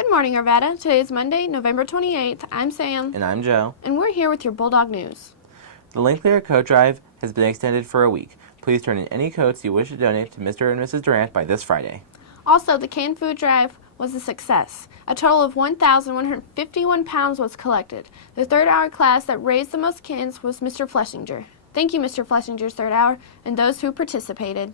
Good morning, Arvada. Today is Monday, November 28th. I'm Sam. And I'm Joe. And we're here with your Bulldog News. The Linklater Coat Drive has been extended for a week. Please turn in any coats you wish to donate to Mr. and Mrs. Durant by this Friday. Also, the canned food drive was a success. A total of 1,151 pounds was collected. The third-hour class that raised the most cans was Mr. Fleshinger. Thank you, Mr. Fleshinger's third hour, and those who participated.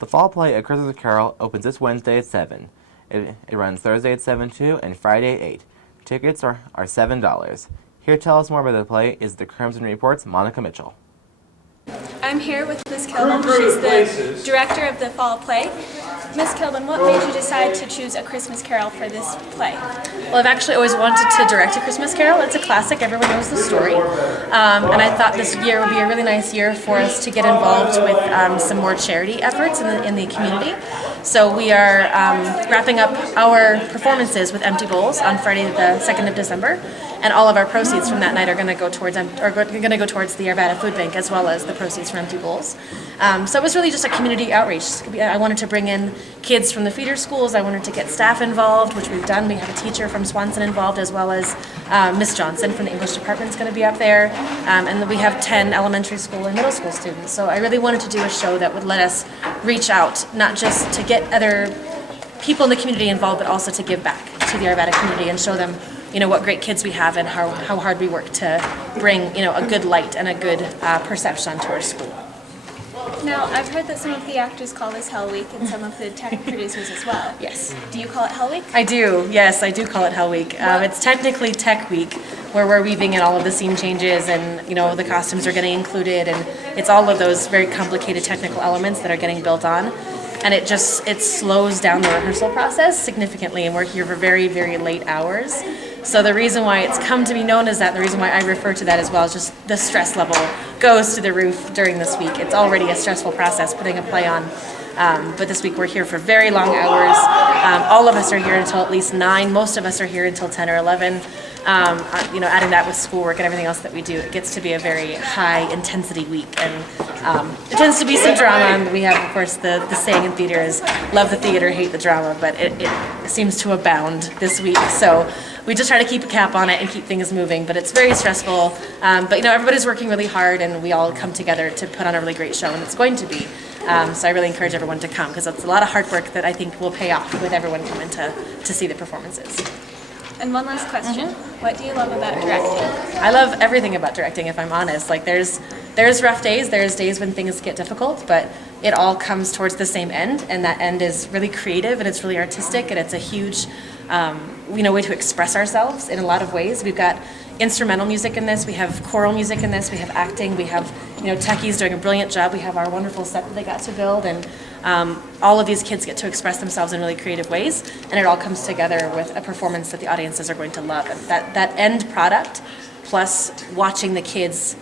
The fall play A Christmas Carol opens this Wednesday at 7. It runs Thursday at 7 too, and Friday at 8. Tickets are $7. Here to tell us more about the play is the Crimson Report's Monica Mitchell. I'm here with Ms. Kilbin. She's the director of the fall play. Ms. Kilbin, what made you decide to choose A Christmas Carol for this play? Well, I've actually always wanted to direct A Christmas Carol. It's a classic, everyone knows the story. And I thought this year would be a really nice year for us to get involved with some more charity efforts in the community. So we are wrapping up our performances with Empty Bowls on Friday the 2nd of December. And all of our proceeds from that night are going to go towards the Arvada Food Bank, as well as the proceeds from Empty Bowls. So it was really just a community outreach. I wanted to bring in kids from the feeder schools. I wanted to get staff involved, which we've done. We have a teacher from Swanson involved, as well as Miss Johnson from the English department is going to be up there. And then we have 10 elementary school and middle school students. So I really wanted to do a show that would let us reach out, not just to get other people in the community involved, but also to give back to the Arvada community and show them what great kids we have and how hard we work to bring, a good light and a good perception to our school. Now, I've heard that some of the actors call this Hell Week and some of the tech producers as well. Yes. Do you call it Hell Week? I do, yes, I do call it Hell Week. It's technically Tech Week, where we're weaving in all of the scene changes and, the costumes are getting included, and it's all of those very complicated technical elements that are getting built on. And it slows down the rehearsal process significantly, and we're here for very, very late hours. So the reason why it's come to be known as that, and the reason why I refer to that as well, is just the stress level goes to the roof during this week. It's already a stressful process putting a play on. But this week we're here for very long hours. All of us are here until at least 9. Most of us are here until 10 or 11. Adding that with schoolwork and everything else that we do, it gets to be a very high intensity week, and it tends to be some drama. And we have, of course, the saying in theater is love the theater, hate the drama, but it seems to abound this week. So we just try to keep a cap on it and keep things moving, but it's very stressful. But everybody's working really hard, and we all come together to put on a really great show, and it's going to be. So I really encourage everyone to come, because it's a lot of hard work that I think will pay off with everyone coming to see the performances. And one last question. What do you love about directing? I love everything about directing, if I'm honest. Like there's rough days, there's days when things get difficult, but it all comes towards the same end, and that end is really creative and it's really artistic, and it's a huge way to express ourselves in a lot of ways. We've got instrumental music in this, we have choral music in this, we have acting, we have techies doing a brilliant job, we have our wonderful set that they got to build, and all of these kids get to express themselves in really creative ways, and it all comes together with a performance that the audiences are going to love. And that end product, plus watching the kids,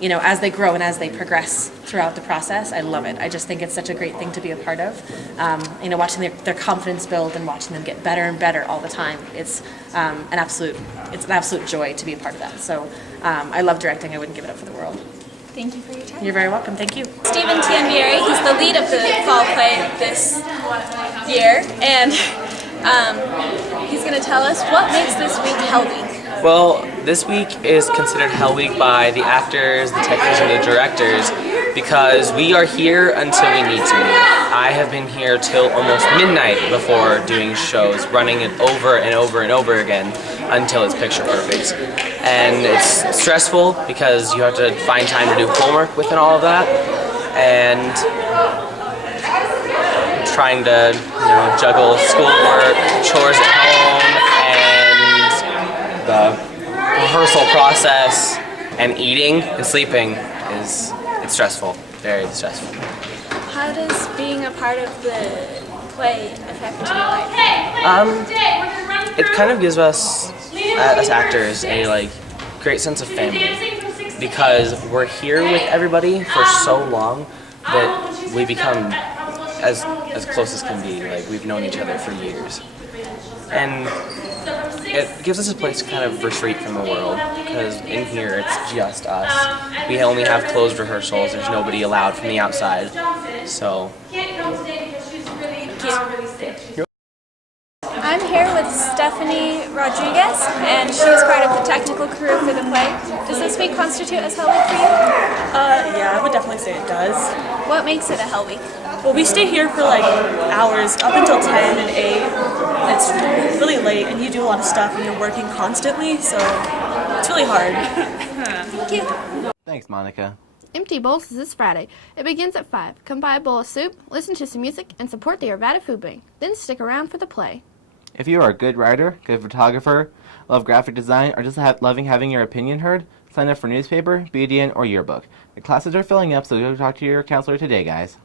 as they grow and as they progress throughout the process, I love it. I just think it's such a great thing to be a part of. Watching their confidence build and watching them get better and better all the time. It's an absolute joy to be a part of that. So I love directing. I wouldn't give it up for the world. Thank you for your time. You're very welcome. Thank you. Stephen Tianvieri, he's the lead of the fall play this year, and he's going to tell us what makes this week Hell Week. Well, this week is considered Hell Week by the actors, the technicians, and the directors, because we are here until we need to be. I have been here till almost midnight before doing shows, running it over and over and over again until it's picture perfect. And it's stressful because you have to find time to do homework within all of that, and trying to juggle schoolwork, chores at home, and the rehearsal process, and eating and sleeping it's stressful, very stressful. How does being a part of the play affect your life? It kind of gives us actors a great sense of family, because we're here with everybody for so long that we become as close as can be. We've known each other for years, and it gives us a place to kind of retreat from the world, because in here it's just us. We only have closed rehearsals. There's nobody allowed from the outside. So I'm here here with Stephanie Rodriguez, and she's part of the technical crew for the play. Does this week constitute as Hell Week for you? Yeah, I would definitely say it does. What makes it a Hell Week? Well, we stay here for like hours, up until 10 and 8. It's really late, and you do a lot of stuff, and you're working constantly, so it's really hard. Thank you. Thanks, Monica. Empty Bowls is this Friday. It begins at 5. Come buy a bowl of soup, listen to some music, and support the Arvada Food Bank. Then stick around for the play. If you are a good writer, good photographer, love graphic design, or just loving having your opinion heard, sign up for newspaper, BDN, or yearbook. The classes are filling up, so go talk to your counselor today, guys.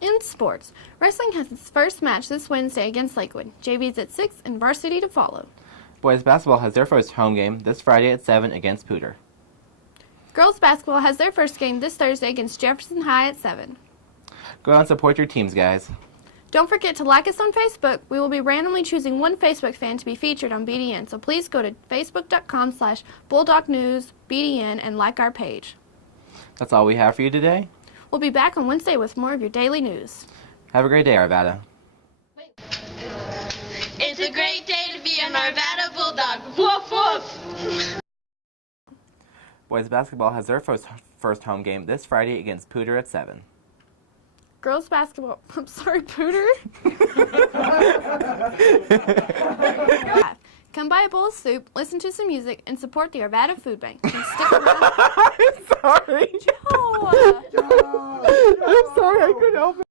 In sports, wrestling has its first match this Wednesday against Lakewood. JV's at 6 and varsity to follow. Boys basketball has their first home game this Friday at 7 against Pooter. Girls basketball has their first game this Thursday against Jefferson High at 7. Go out and support your teams, guys. Don't forget to like us on Facebook. We will be randomly choosing one Facebook fan to be featured on BDN, so please go to facebook.com/BulldogNewsBDN and like our page. That's all we have for you today. We'll be back on Wednesday with more of your daily news. Have a great day, Arvada. It's a great day to be an Arvada Bulldog. Woof woof! Boys basketball has their first home game this Friday against Pooter at 7. Girls basketball, I'm sorry, Pooter. Come buy a bowl of soup, listen to some music, and support the Arvada Food Bank. And stick around. I'm sorry. No. I'm sorry, I couldn't help it.